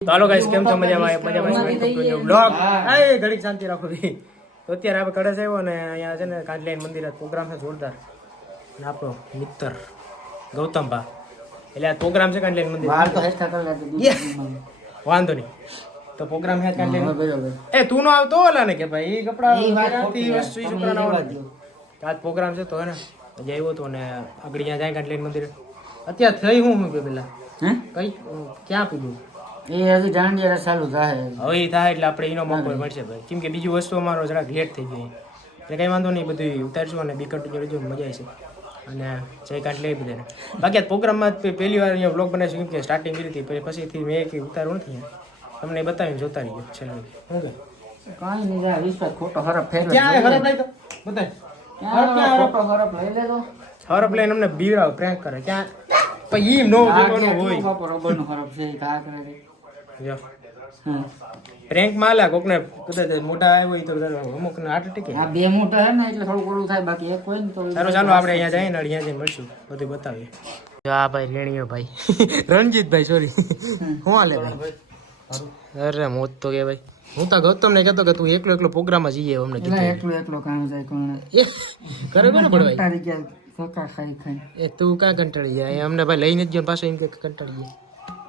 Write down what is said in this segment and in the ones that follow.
તો હાલો ગાઈસ કેમ છો મજામાં બ્લોગ એ ઘડીક શાંતિ રાખો ભાઈ તો અત્યારે આપણે કડસ આવ્યો ને અહીંયા છે ને કાંડલાઈન મંદિર પ્રોગ્રામ છે જોરદાર ને આપણો મિત્ર ગૌતમભા એટલે આ પ્રોગ્રામ છે કાંડલાઈન મંદિર વાંધો નહીં તો પ્રોગ્રામ છે કાંડલાઈન એ તું નો આવતો ઓલા ને કે ભાઈ એ કપડા વસ્તુ છોકરાના આવવાના આજ પ્રોગ્રામ છે તો હે ને આજે આવ્યો તો ને આગળ ત્યાં જાય કાંડલાઈન મંદિર અત્યારે થઈ હું પેલા કઈ ક્યાં પીધું એ હજી દાંડિયા ચાલુ થાય હવે એ થાય એટલે આપણે એનો મોકો મળશે ભાઈ કેમ કે બીજી વસ્તુ અમારો જરાક લેટ થઈ ગઈ એટલે કંઈ વાંધો નહીં બધું ઉતારશું અને બી કન્ટિન્યુ રહેજો મજા આવશે અને જય કાંઠ લઈ બધાને બાકી આ પ્રોગ્રામમાં પહેલી વાર અહીંયા બ્લોગ બનાવીશું કેમ કે સ્ટાર્ટિંગ કરી હતી પછીથી મેં કંઈ ઉતારવું નથી તમને બતાવીને જોતા રહીજો છેલ્લે શું કે કાંઈ નહીં જાય વિશ્વાસ ખોટો હરફ ફેરવે ક્યાં હરફ લઈ તો બતાય હરફ લઈ લેતો હરફ લઈને અમને બીવડાવ પ્રેન્ક કરે ક્યાં પછી નો દેવાનો હોય રબરનો હરફ છે કા કરે જો પ્રેન્ક માલા કોકને કદાચ મોટા આવ્યો હોય તો અમુક ને હાર્ટ અટેક આ બે મોટા હે ને એટલે થોડું ઓલું થાય બાકી એક હોય ને તો ચાલો ચાલો આપણે અહીંયા જઈએ ને અહીંયા જઈને મળશું બધું બતાવીએ આ ભાઈ રેણીયો ભાઈ રણજીતભાઈ સોરી હું હાલે ભાઈ અરે મોત તો કે ભાઈ હું તો ગૌતમ ને કહેતો કે તું એકલો એકલો પ્રોગ્રામમાં જઈએ અમને કીધું એકલો કામ જાય કોણ કરે કોને પડવાય તારી કે સકા ખાઈ એ તું કાં કંટાળી જાય અમને ભાઈ લઈને જ ગયો પાછો એમ કે કંટાળી જાય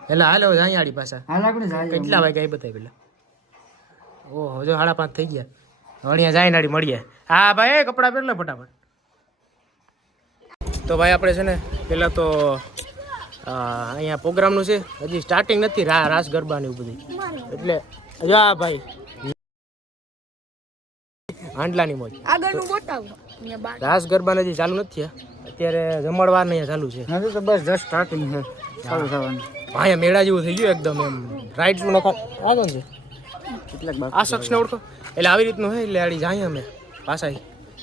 એટલે હાલો અહીંયા આડી પાછા હાલ આપણે જાય કેટલા વાગે એ બતાવી પેલા ઓહો જો 5:30 થઈ ગયા અહીંયા જાય નાડી મળીએ હા ભાઈ કપડા પહેરલે ફટાફટ તો ભાઈ આપણે છે ને પેલા તો અહીંયા પ્રોગ્રામનું છે હજી સ્ટાર્ટિંગ નથી રાસ ગરબા ને એવું બધું એટલે જા ભાઈ હાંડલાની મોજ આગળનું બતાવો રાસ ગરબા હજી ચાલુ નથી અત્યારે જમણવાર ને અહીંયા ચાલુ છે હજુ તો બસ જસ્ટ સ્ટાર્ટિંગ છે ચાલુ થવાનું અહીંયા મેળા જેવું થઈ ગયું એકદમ એમ રાઇડ્સનું નખો આગળ છે કેટલાક આ શખ્સને ઓળખો એટલે આવી રીતનું હે એટલે આડી જાય અમે પાછા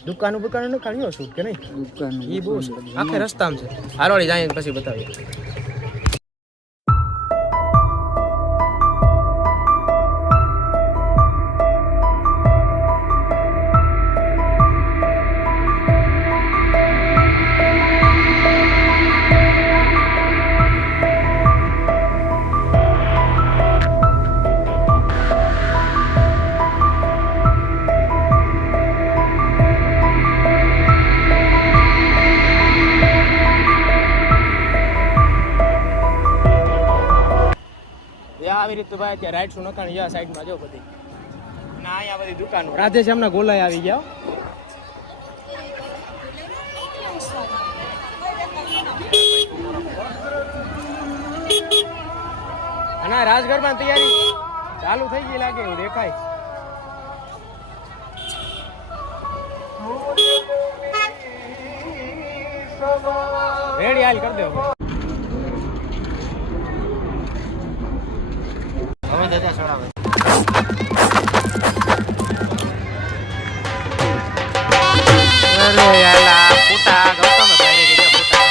દુકાન ન કાઢ્યો શૂટ કે નહીં દુકાન એ બહુ છે આખે રસ્તામાં છે હારોડી જાય પછી બતાવીએ આવી રીતે ભાઈ અત્યારે રાઈટ શું નખાણ યા સાઈડમાં જો બધી ના અહીંયા બધી દુકાનો રાધેશ્યામના ગોલાય આવી ગયા અને રાજગરબાની તૈયારી ચાલુ થઈ ગઈ લાગે એવું દેખાય રેડી હાલ કરી દો હવે દેતા છોડાવે અરે યાલા ફૂટા ગૌતમ ભાઈ રે ફૂટા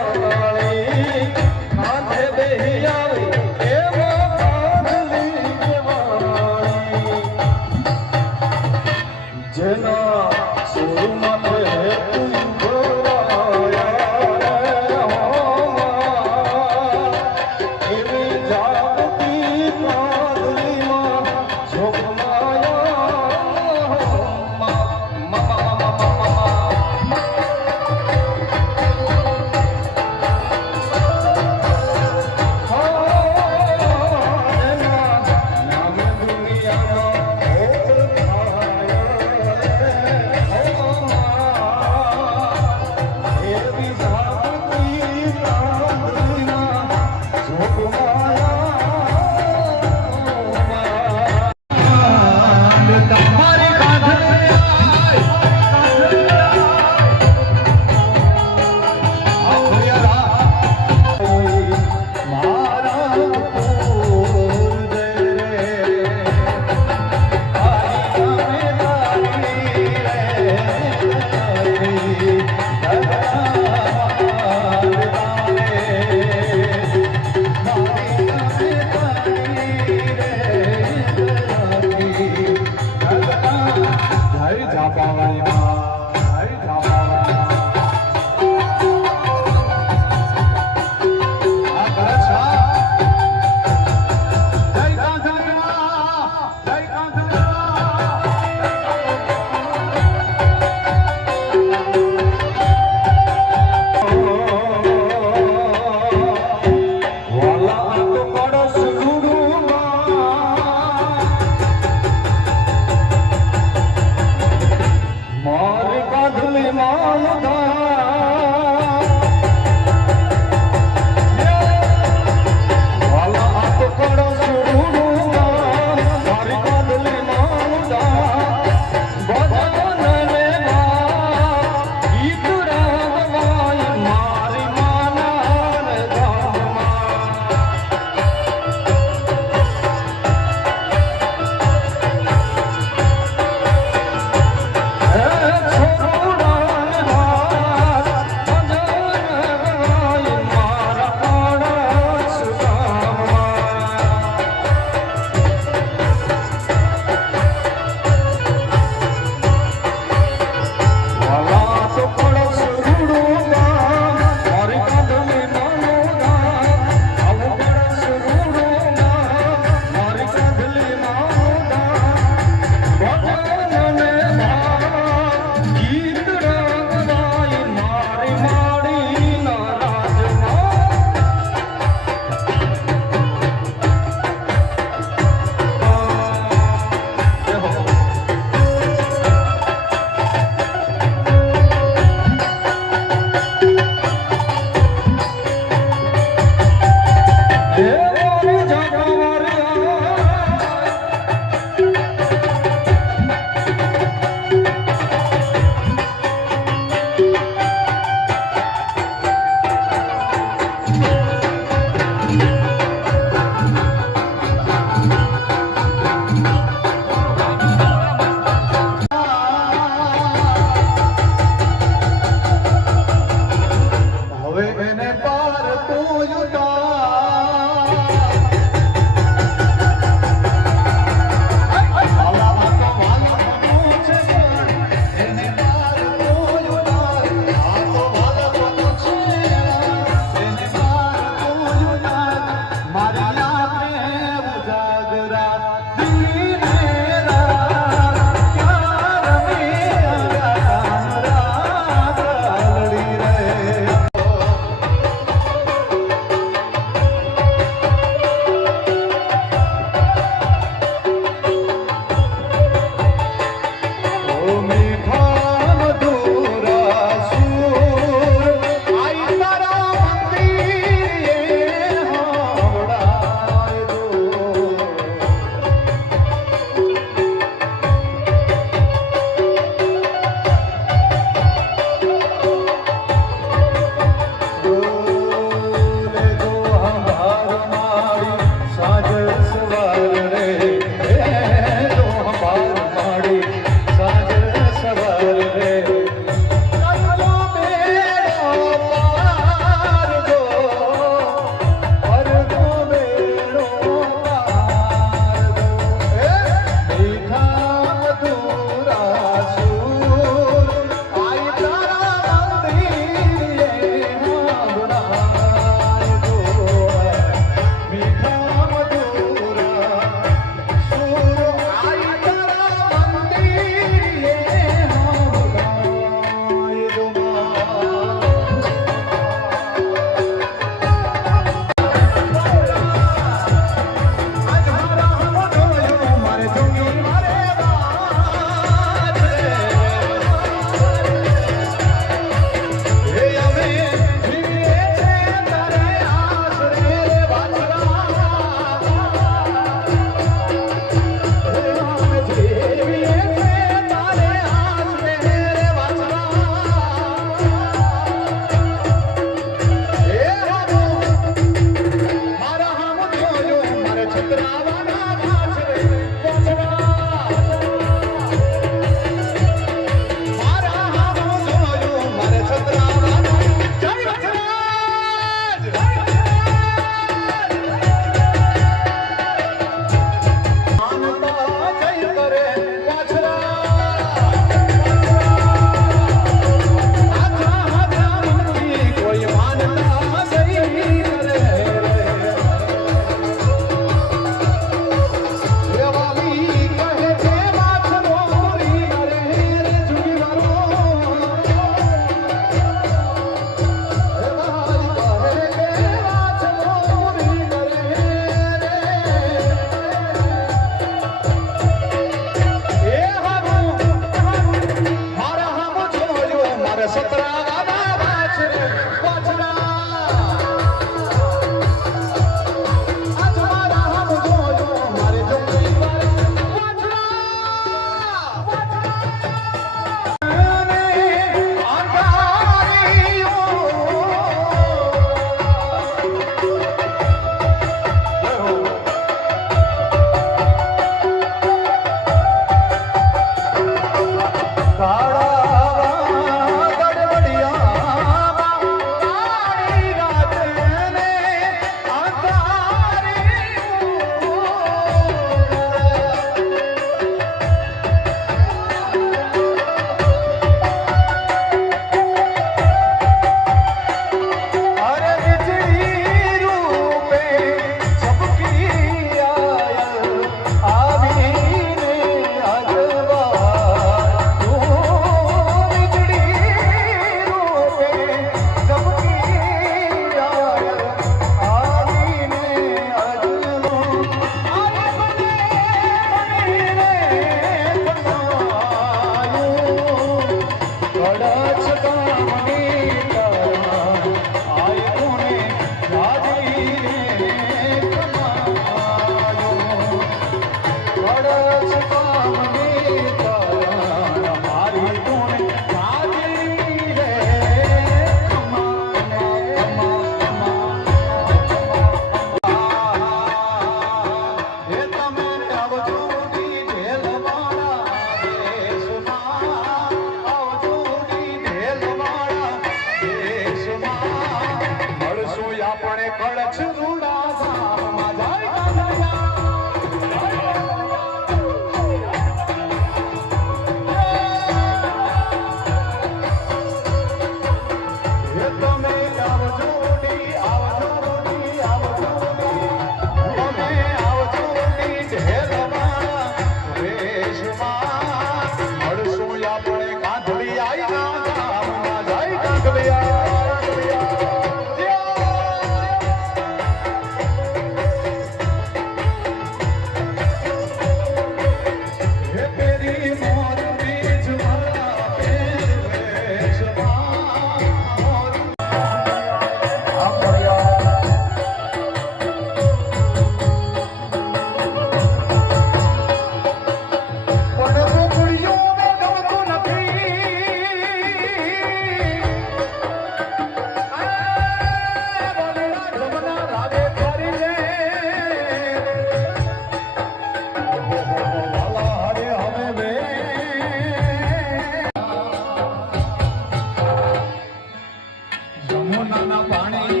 સોનાના પાણી